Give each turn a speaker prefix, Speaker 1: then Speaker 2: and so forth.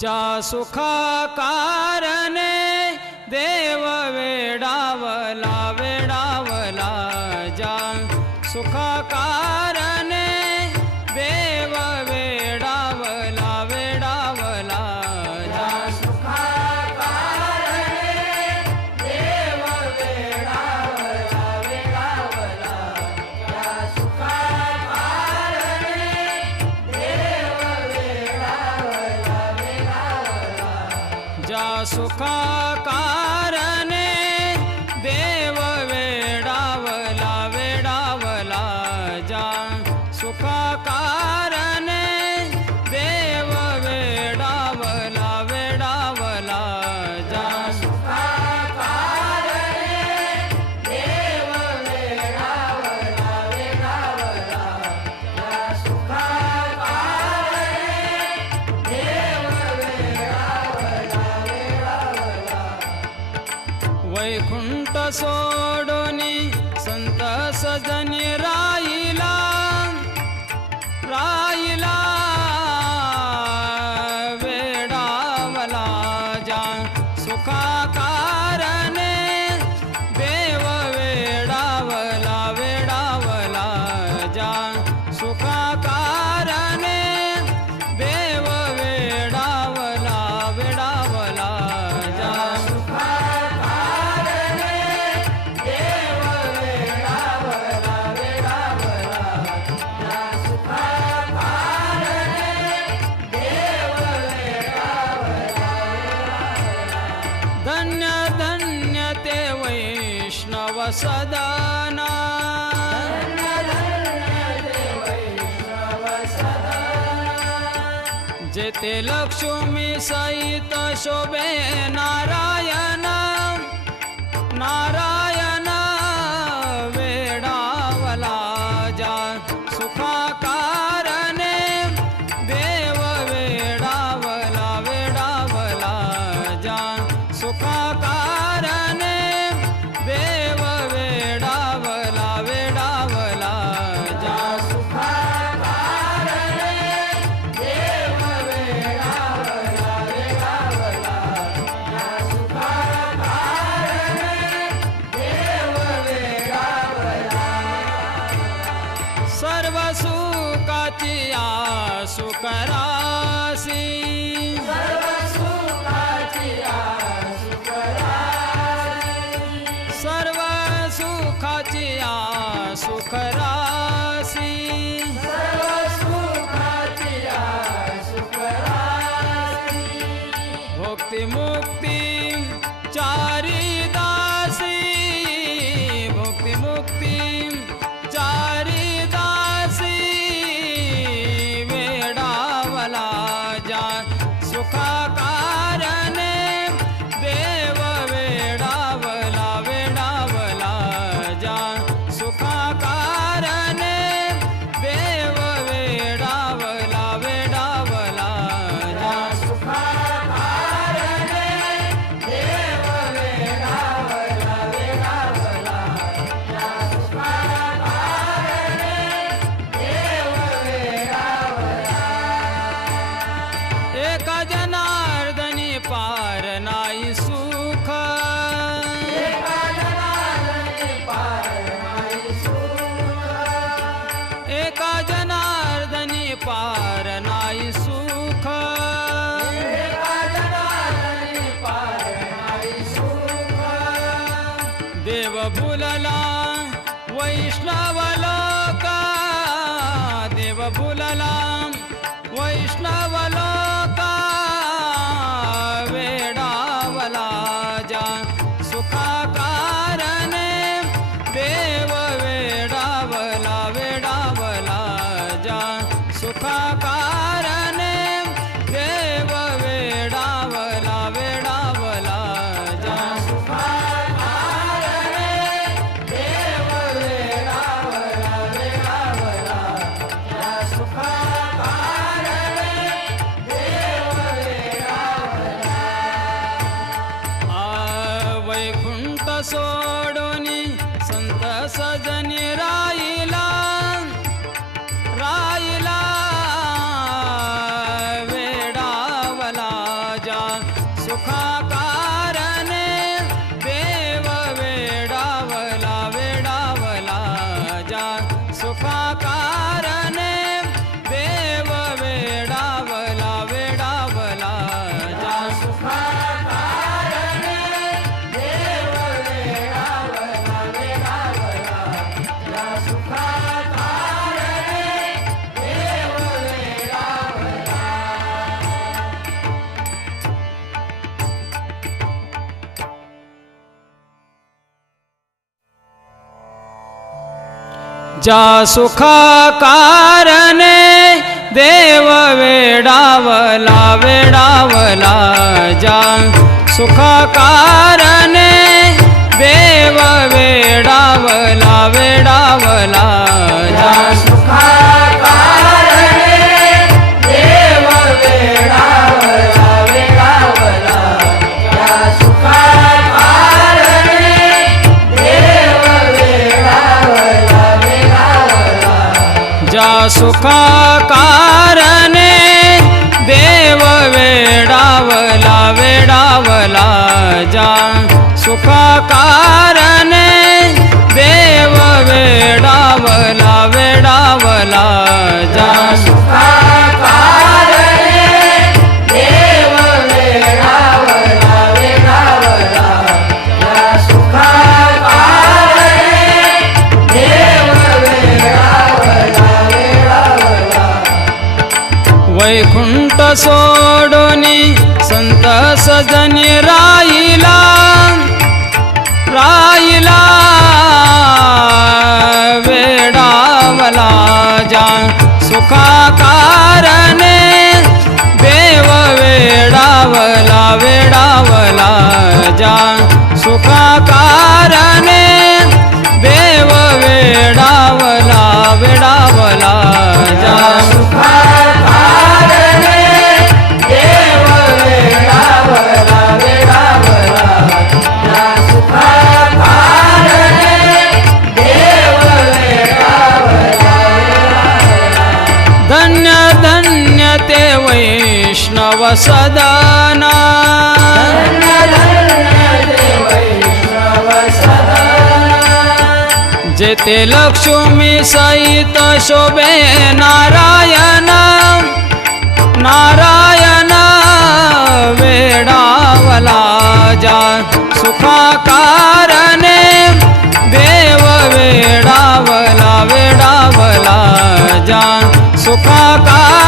Speaker 1: ज्या सुखा कारणे देव वेडावला वेडावला ज्या सुखा सुखा कारणे सोडोनी संत सजनी राईला राईला वेडावला जा सुखा कारणे सदना। जेते लक्ष्मी सहित शोभे नारायण। नारायण भक्ती मुक्ती चारी दासी भक्ती मुक्ती चारी दासी वेडावला जा सुखा जनार्दनी पार नाही सुख। एका जनार्दनी पार नाही सुख। देव भुलला seu cada ज्या सुखाकारणे देव वेडावला वेडावला ज्या सुखाकारणे देव वेडावला वेडावला ज्या ज्या कारण देव वेडावला वेडावला ज्या सुखाकारणे देव वेडावला वेडावला जा. वैकुंठ सोडोनी संत सजनी राईला राहिला. वेडावला जा सुखाकारणे देव वेडावला वेडावला जा सुखा कारणे सदाना। जेते लक्ष्मी सहित शोभे नारायण। नारायण वेडावला जा। सुखाकारणे देव वेडावला वेडावला जा। सुखाकार